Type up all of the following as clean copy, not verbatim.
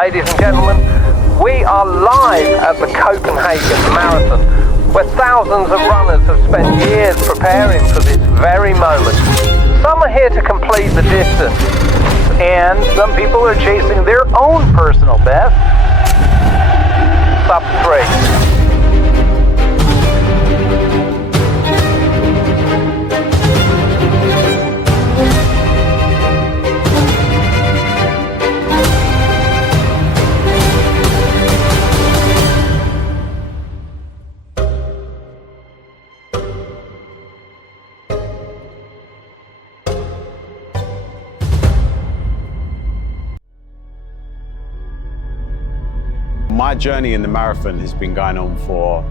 Ladies and gentlemen, we are live at the Copenhagen Marathon, where thousands of runners have spent years preparing for this very moment. Some are here to complete the distance, and some people are chasing their own personal best. Sub-3. My journey in the marathon has been going on for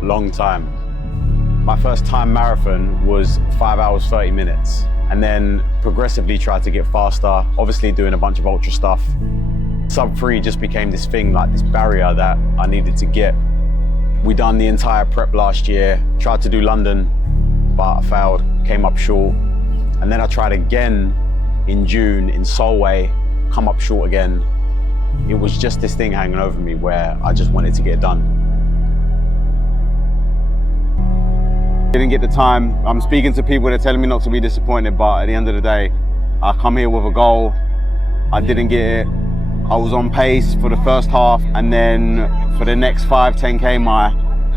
a long time. My first time marathon was 5 hours, 30 minutes, and then progressively tried to get faster, obviously doing a bunch of ultra stuff. Sub-3 just became this thing, like this barrier that I needed to get. We done the entire prep last year, tried to do London, but I failed, came up short. And then I tried again in June in Solway, come up short again. It was just this thing hanging over me where I just wanted to get it done. Didn't get the time. I'm speaking to people that are telling me not to be disappointed, but at the end of the day, I come here with a goal. I didn't get it. I was on pace for the first half, and then for the next 5-10K, my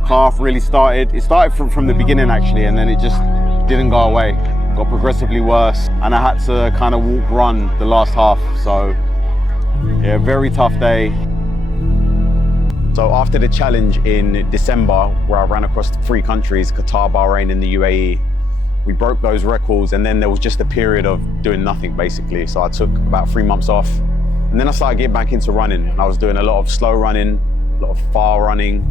calf really started. It started from the beginning actually, and then it just didn't go away. Got progressively worse, and I had to kind of run the last half. So yeah, very tough day. So after the challenge in December, where I ran across 3 countries, Qatar, Bahrain and the UAE, we broke those records, and then there was just a period of doing nothing basically. So I took about 3 months off, and then I started getting back into running, and I was doing a lot of slow running, a lot of far running,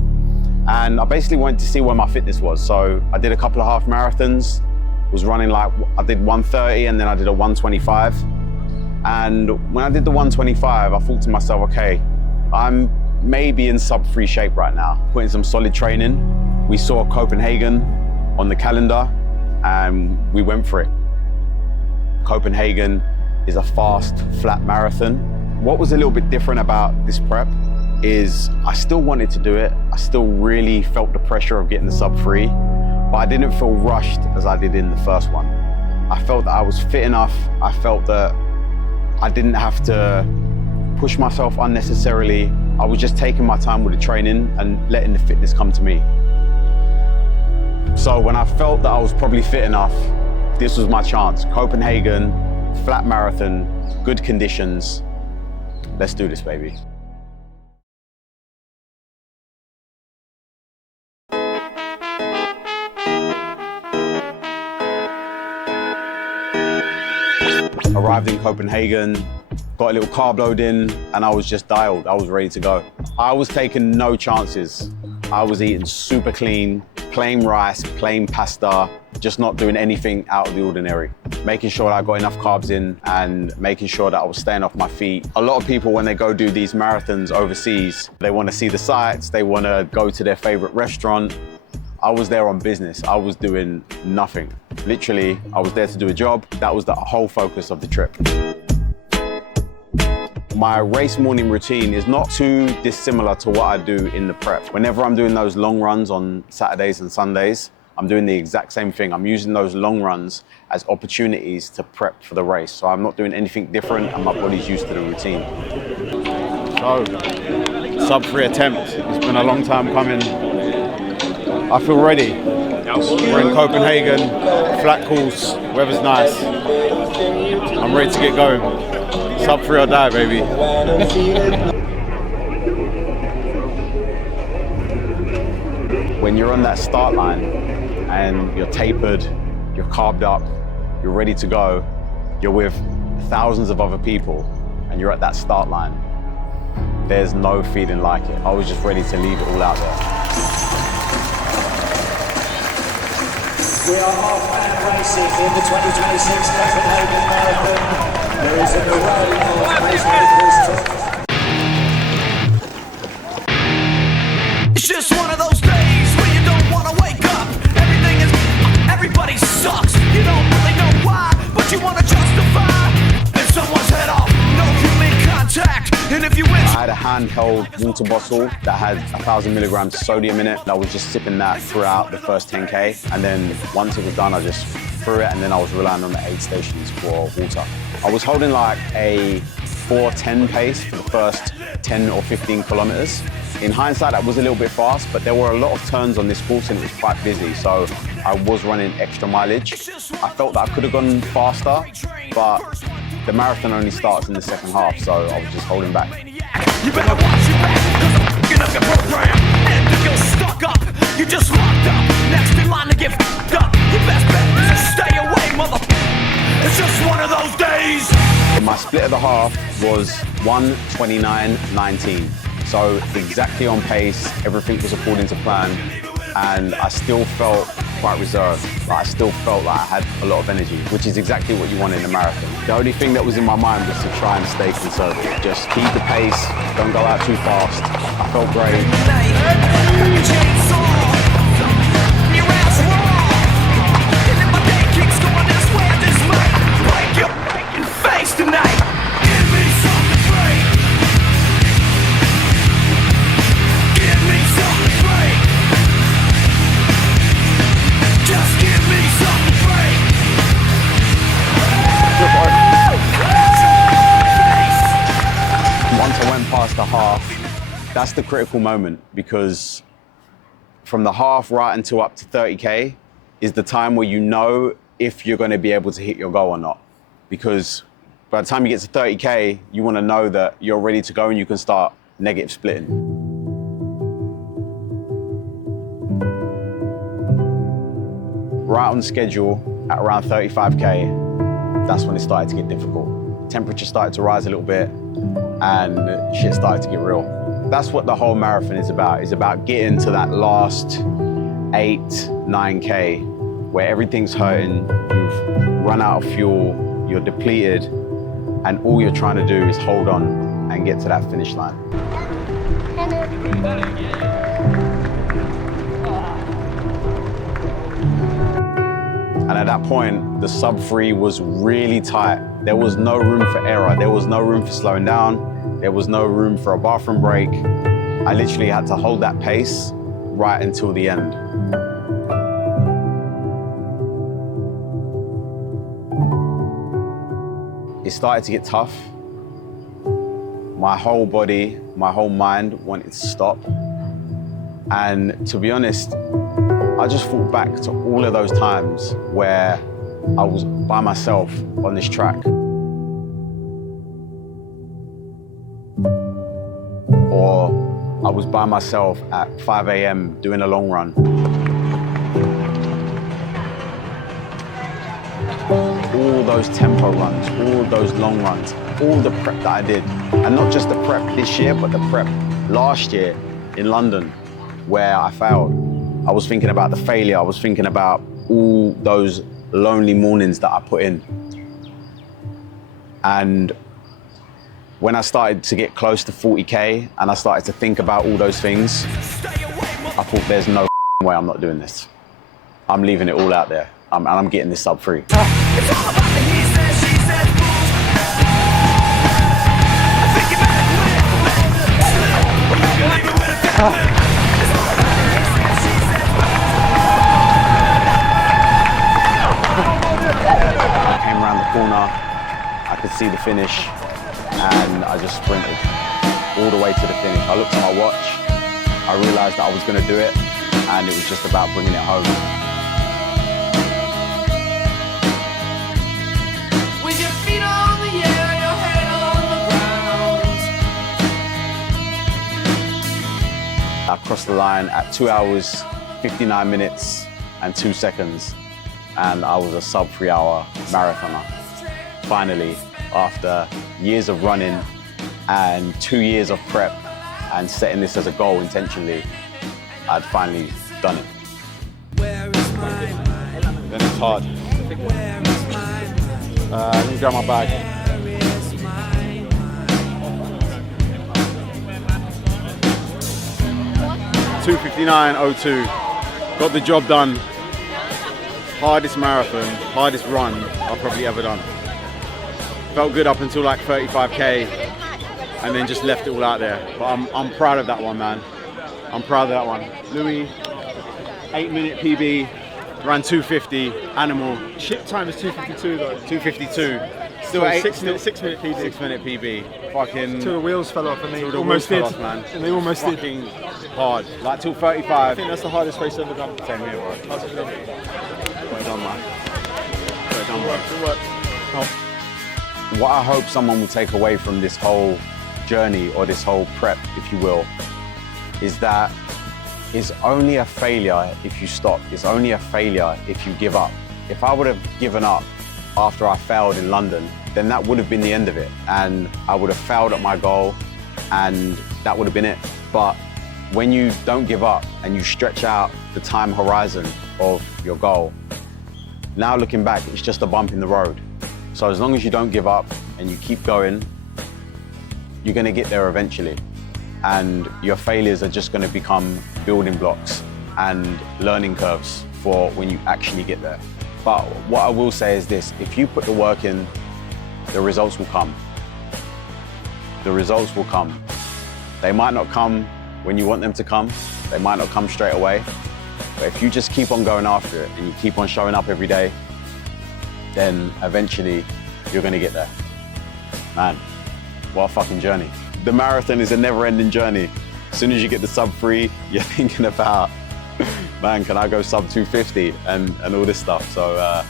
and I basically wanted to see where my fitness was. So I did a couple of half marathons, was running like, I did 130 and then I did a 125. And when I did the 125, I thought to myself, okay, I'm maybe in sub-3 shape right now. Put in some solid training. We saw Copenhagen on the calendar and we went for it. Copenhagen is a fast, flat marathon. What was a little bit different about this prep is I still wanted to do it. I still really felt the pressure of getting the sub-3, but I didn't feel rushed as I did in the first one. I felt that I was fit enough. I felt that I didn't have to push myself unnecessarily. I was just taking my time with the training and letting the fitness come to me. So when I felt that I was probably fit enough, this was my chance. Copenhagen, flat marathon, good conditions. Let's do this, baby. Arrived in Copenhagen, got a little carb load in, and I was just dialed. I was ready to go. I was taking no chances. I was eating super clean, plain rice, plain pasta, just not doing anything out of the ordinary. Making sure that I got enough carbs in and making sure that I was staying off my feet. A lot of people, when they go do these marathons overseas, they want to see the sights, they want to go to their favorite restaurant. I was there on business. I was doing nothing. Literally, I was there to do a job. That was the whole focus of the trip. My race morning routine is not too dissimilar to what I do in the prep. Whenever I'm doing those long runs on Saturdays and Sundays, I'm doing the exact same thing. I'm using those long runs as opportunities to prep for the race. So I'm not doing anything different, and my body's used to the routine. So, sub-3 attempt. It's been a long time coming. I feel ready. We're in Copenhagen, flat course, weather's nice. I'm ready to get going. Sub-3 or die, baby. When you're on that start line and you're tapered, you're carved up, you're ready to go, you're with thousands of other people and you're at that start line, there's no feeling like it. I was just ready to leave it all out there. We are half-man racing in the 2026 Copenhagen Marathon. There is an array of race vehicles. It's just one of those days where you don't want to wake up. Everybody sucks. You don't really know why, but you want to justify. And someone's head off, no human contact. And if you win I had a handheld water bottle that had 1,000 milligrams of sodium in it. I was just sipping that throughout the first 10K. And then once it was done, I just threw it, and then I was relying on the aid stations for water. I was holding like a 4:10 pace for the first 10 or 15 kilometers. In hindsight, that was a little bit fast, but there were a lot of turns on this course and it was quite busy, so I was running extra mileage. I felt that I could have gone faster, but the marathon only starts in the second half, so I was just holding back. You better watch your back, cause I'm f***ing up your program. And if you're stuck up, you just locked up. Next in line to get f***ed up. Your best bet is to stay away, motherfucker. It's just one of those days. My split of the half was 1:29.19. So exactly on pace, everything was according to plan, and I still felt quite reserved. Like, I still felt like I had a lot of energy, which is exactly what you want in a marathon. The only thing that was in my mind was to try and stay conservative. Just keep the pace, don't go out too fast. I felt great. Tonight. Give me something to break. Give me something to break. Just give me something to break. Once I went past the half, that's the critical moment, because from the half right until up to 30K is the time where you know if you're going to be able to hit your goal or not. Because by the time you get to 30K, you want to know that you're ready to go and you can start negative splitting. Right on schedule at around 35K, that's when it started to get difficult. Temperature started to rise a little bit and shit started to get real. That's what the whole marathon is about. It's about getting to that last 8, 9K where everything's hurting, you've run out of fuel, you're depleted, and all you're trying to do is hold on and get to that finish line. And at that point, the sub-3 was really tight. There was no room for error. There was no room for slowing down. There was no room for a bathroom break. I literally had to hold that pace right until the end. It started to get tough. My whole body, my whole mind wanted to stop. And to be honest, I just thought back to all of those times where I was by myself on this track. Or I was by myself at 5 a.m. doing a long run. All those tempo runs, all those long runs, all the prep that I did. And not just the prep this year, but the prep last year in London, where I failed. I was thinking about the failure. I was thinking about all those lonely mornings that I put in. And when I started to get close to 40K and I started to think about all those things, I thought there's no way I'm not doing this. I'm leaving it all out there. And I'm getting this sub-3. It's all about the he says, she says, rules. I think you better quit. Leave it with a fat whip. It's all about the he says, she says, I came around the corner, I could see the finish, and I just sprinted all the way to the finish. I looked at my watch, I realized that I was gonna do it, and it was just about bringing it home. I crossed the line at 2 hours, 59 minutes and 2 seconds, and I was a sub-3 hour marathoner. Finally, after years of running and 2 years of prep and setting this as a goal intentionally, I'd finally done it. Then it's hard. Let me grab my bag. 2:59.02, got the job done. Hardest marathon, hardest run I've probably ever done. Felt good up until like 35K. and then just left it all out there. But I'm proud of that one, man. I'm proud of that one. Louis, 8-minute PB, ran 250, animal. Chip time is 2:52 though. 252. Still So at 6-minute PB. 6-minute PB. Fucking. Till the wheels fell off and they till the almost wheels did. fell off, man. And they almost did. Fucking hard. Like till I 35. think that's the hardest race ever done. Same here, bro. How's it been? Well done, man. Well done, bro. Good work. What I hope someone will take away from this whole journey or this whole prep, if you will, is that it's only a failure if you stop. It's only a failure if you give up. If I would have given up after I failed in London, then that would have been the end of it. And I would have failed at my goal and that would have been it. But when you don't give up and you stretch out the time horizon of your goal, now looking back, it's just a bump in the road. So as long as you don't give up and you keep going, you're gonna get there eventually. And your failures are just gonna become building blocks and learning curves for when you actually get there. But what I will say is this, if you put the work in, the results will come. The results will come. They might not come when you want them to come. They might not come straight away. But if you just keep on going after it and you keep on showing up every day, then eventually you're gonna get there. Man, what a fucking journey. The marathon is a never-ending journey. As soon as you get the sub-3, you're thinking about, man, can I go sub 250 and all this stuff. So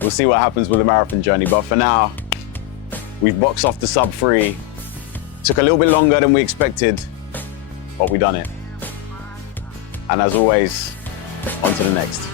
we'll see what happens with the marathon journey. But for now, we've boxed off the sub-3. Took a little bit longer than we expected, but we done it. And as always, on to the next.